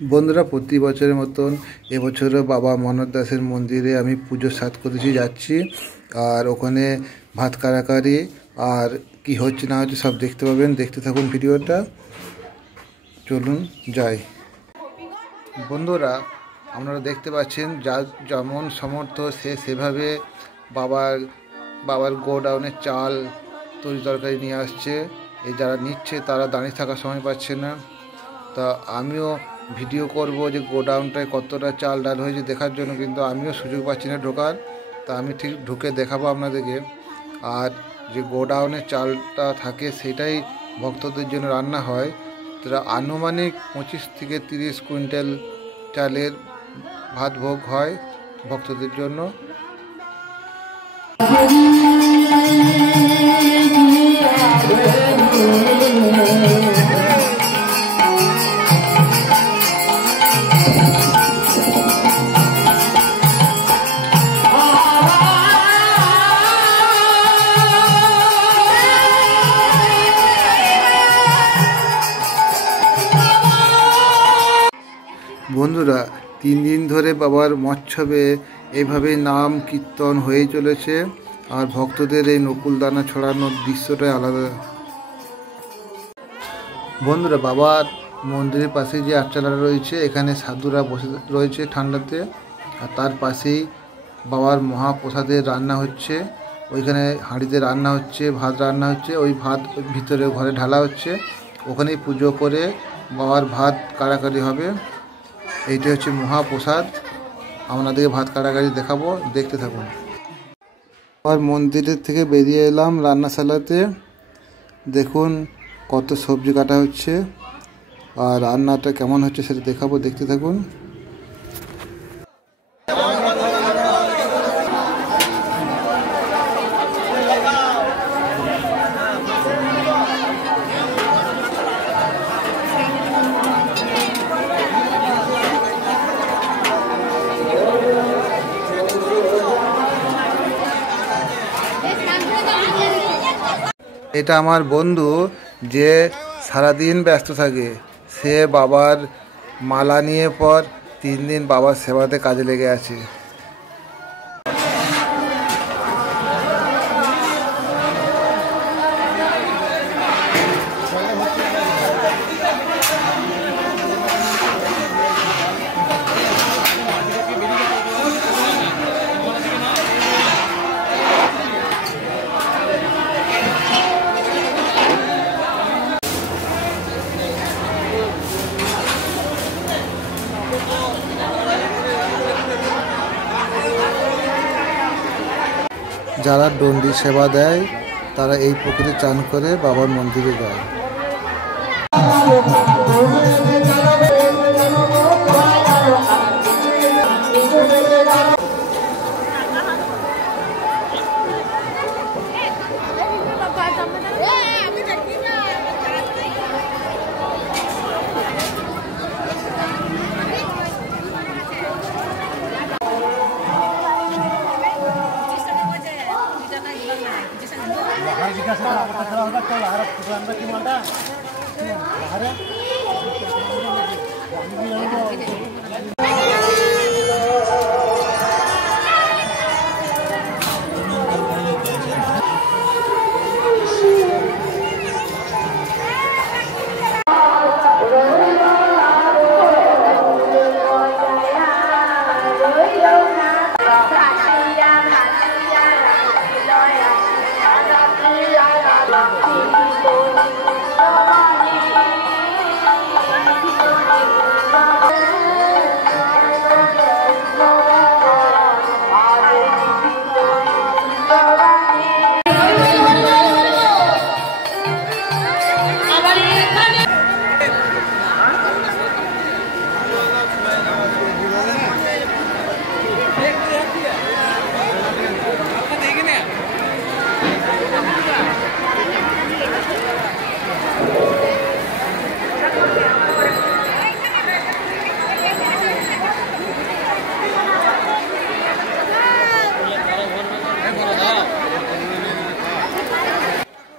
বন্ধুরা, প্রতি বছরের মতন এবছরও বাবা মনোহর দাসের মন্দিরে আমি পুজোর সাথ করেছি যাচ্ছি। আর ওখানে ভাত কাড়াকাড়ি আর কি হচ্ছে না হচ্ছে সব দেখতে পাবেন। দেখতে থাকুন ভিডিওটা, চলুন যাই। বন্ধুরা, আপনারা দেখতে পাচ্ছেন যার যেমন সমর্থ সে সেভাবে বাবার গোডাউনের চাল তরি তরকারি নিয়ে আসছে। এই যারা নিচ্ছে তারা দাঁড়িয়ে থাকার সময় পাচ্ছে না। তা আমিও ভিডিও করব যে গোডাউনটায় কতটা চাল ডাল হয়েছে দেখার জন্য, কিন্তু আমিও সুযোগ পাচ্ছি না ঢোকার। তা আমি ঠিক ঢুকে দেখাবো আপনাদেরকে। আর যে গোডাউনের চালটা থাকে সেটাই ভক্তদের জন্য রান্না হয়। তারা আনুমানিক 25 থেকে 30 কুইন্টাল চালের ভাত ভোগ হয় ভক্তদের জন্য। বন্ধুরা, 3 দিন ধরে বাবার মৎসবে এইভাবে নাম কীর্তন হয়ে চলেছে। আর ভক্তদের এই নকুলদানা ছড়ানোর দৃশ্যটাই আলাদা। বন্ধুরা, বাবার মন্দিরের পাশে যে আটচালা রয়েছে, এখানে সাধুরা বসে রয়েছে ঠান্ডাতে। আর তার পাশেই বাবার মহাপ্রসাদের রান্না হচ্ছে। ওইখানে হাঁড়িতে রান্না হচ্ছে, ভাত রান্না হচ্ছে। ওই ভাত ভিতরে ঘরে ঢালা হচ্ছে। ওখানেই পুজো করে বাবার ভাত কাড়াকাড়ি হবে। এইটা হচ্ছে মহাপ্রসাদ। আপনাদেরকে ভাত কাড়াকাড়ি দেখাবো, দেখতে থাকুন। আর মন্দিরের থেকে বেরিয়ে এলাম রান্নাশালাতে। দেখুন কত সবজি কাটা হচ্ছে আর রান্নাটা কেমন হচ্ছে সেটা দেখাবো, দেখতে থাকুন। এটা আমার বন্ধু যে সারাদিন ব্যস্ত থাকে। সে বাবার মালা নিয়ে পর 3 দিন বাবার সেবাতে কাজে লেগে আছে। যারা ডন্ডি সেবা দেয় তারা এই পুকুরে চান করে বাবার মন্দিরে যায়।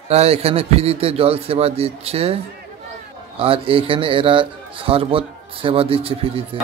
তারা এখানে ফ্রিতে জল সেবা দিচ্ছে। আর এখানে এরা শরবত সেবা দিচ্ছে ফ্রিতে।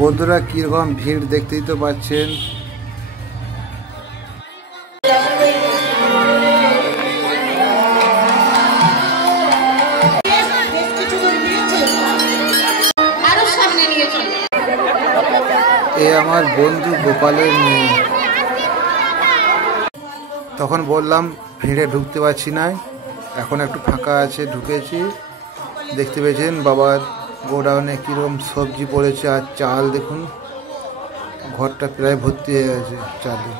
বন্ধুরা কীরকম ভিড় দেখতেই তো পাচ্ছেন। এ আমার বন্ধু গোপালের মেয়ে। তখন বললাম ভিড়ে ঢুকতে পারছি না, এখন একটু ফাঁকা আছে ঢুকেছি। দেখতে পেয়েছেন বাবার গোডাউনে কীরকম সবজি পড়েছে, আর চাল দেখুন, ঘরটা প্রায় ভর্তি হয়ে গেছে চালে।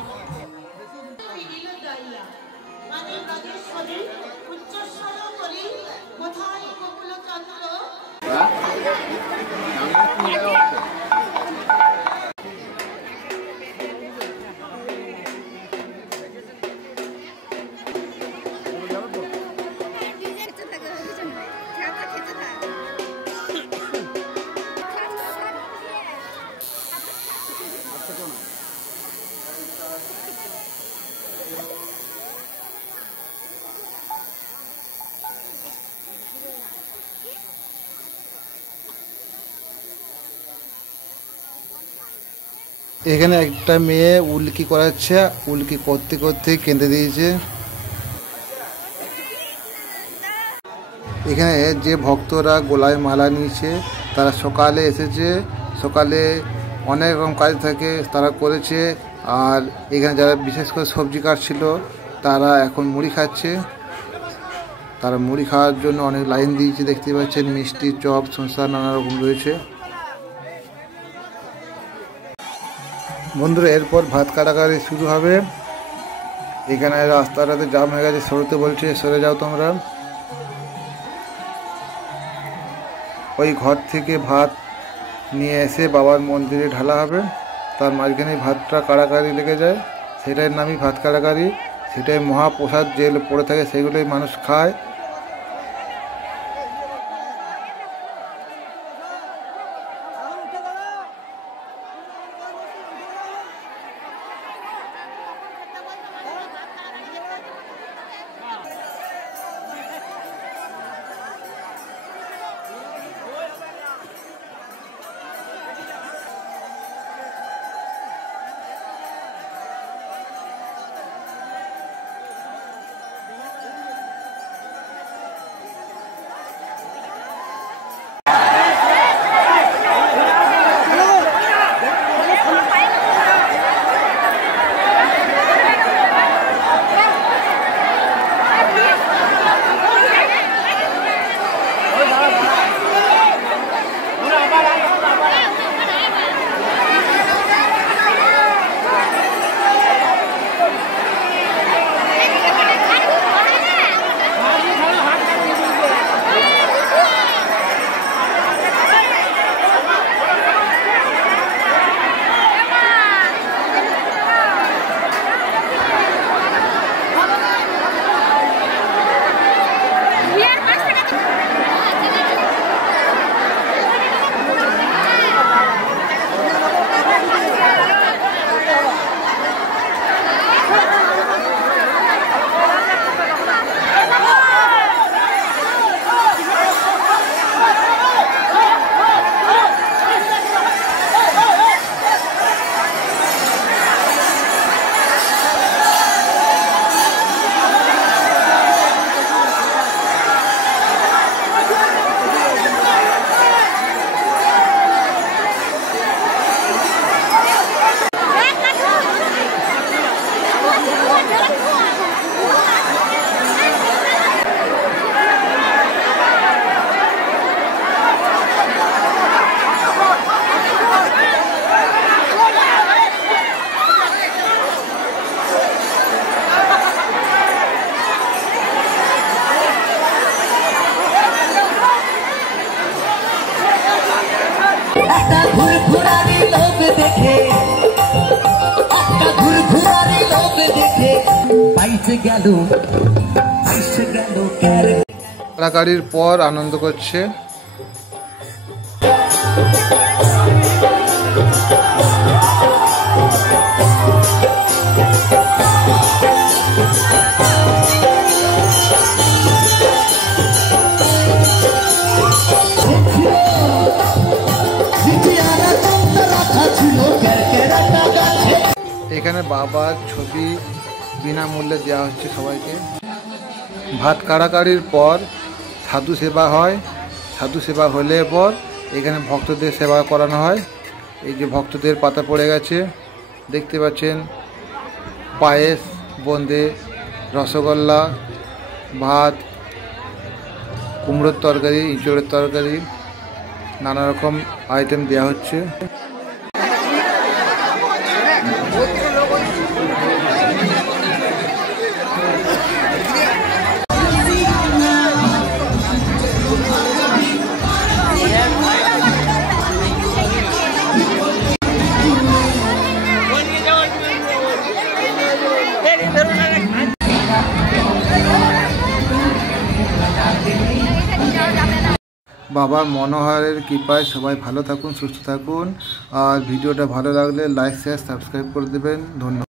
এখানে একটা মেয়ে উল্কি করাচ্ছে, উল্কি করতে করতে কেঁদে দিয়েছে। এখানে যে ভক্তরা গলায় মালা নিয়েছে তারা সকালে এসেছে, সকালে অনেক রকম কাজ থাকে তারা করেছে। আর এখানে যারা বিশেষ করে সবজি কাটছিল তারা এখন মুড়ি খাচ্ছে। তারা মুড়ি খাওয়ার জন্য অনেক লাইন দিয়েছে, দেখতে পাচ্ছেন মিষ্টি, চপ, শসা নানা রকম রয়েছে। বন্ধুরা এরপর ভাত কাটাকাটি শুরু হবে। এখানে রাস্তাটাতে জাম হয়ে গেছে, সরতে বলছে, সরে যাও তোমরা। ওই ঘর থেকে ভাত নিয়ে এসে বাবার মন্দিরে ঢালা হবে, তার মাঝখানে ভাতটা কাড়াকাড়ি লেগে যায়, সেটাই নামই ভাত কাড়াকাড়ি। সেটাই মহাপ্রসাদ যে পড়ে থাকে সেগুলোই মানুষ খায়। কাড়াকাড়ির পর আনন্দ করছে। এখানে বাবার ছবি বিনামূল্যে দেওয়া হচ্ছে সবাইকে। ভাত কাড়াকাড়ির পর সাধু সেবা হয়। সাধু সেবা হলে পর এখানে ভক্তদের সেবা করানো হয়। এই যে ভক্তদের পাতা পড়ে গেছে দেখতে পাচ্ছেন, পায়েস, বোঁদে, রসগোল্লা, ভাত, কুমড়োর তরকারি, ইঁচড়ের তরকারি, নানা রকম আইটেম দেওয়া হচ্ছে। বাবা মনোহরের কৃপায় সবাই ভালো থাকুন, সুস্থ থাকুন। আর ভিডিওটা ভালো লাগলে লাইক, শেয়ার, সাবস্ক্রাইব করে দেবেন। ধন্যবাদ।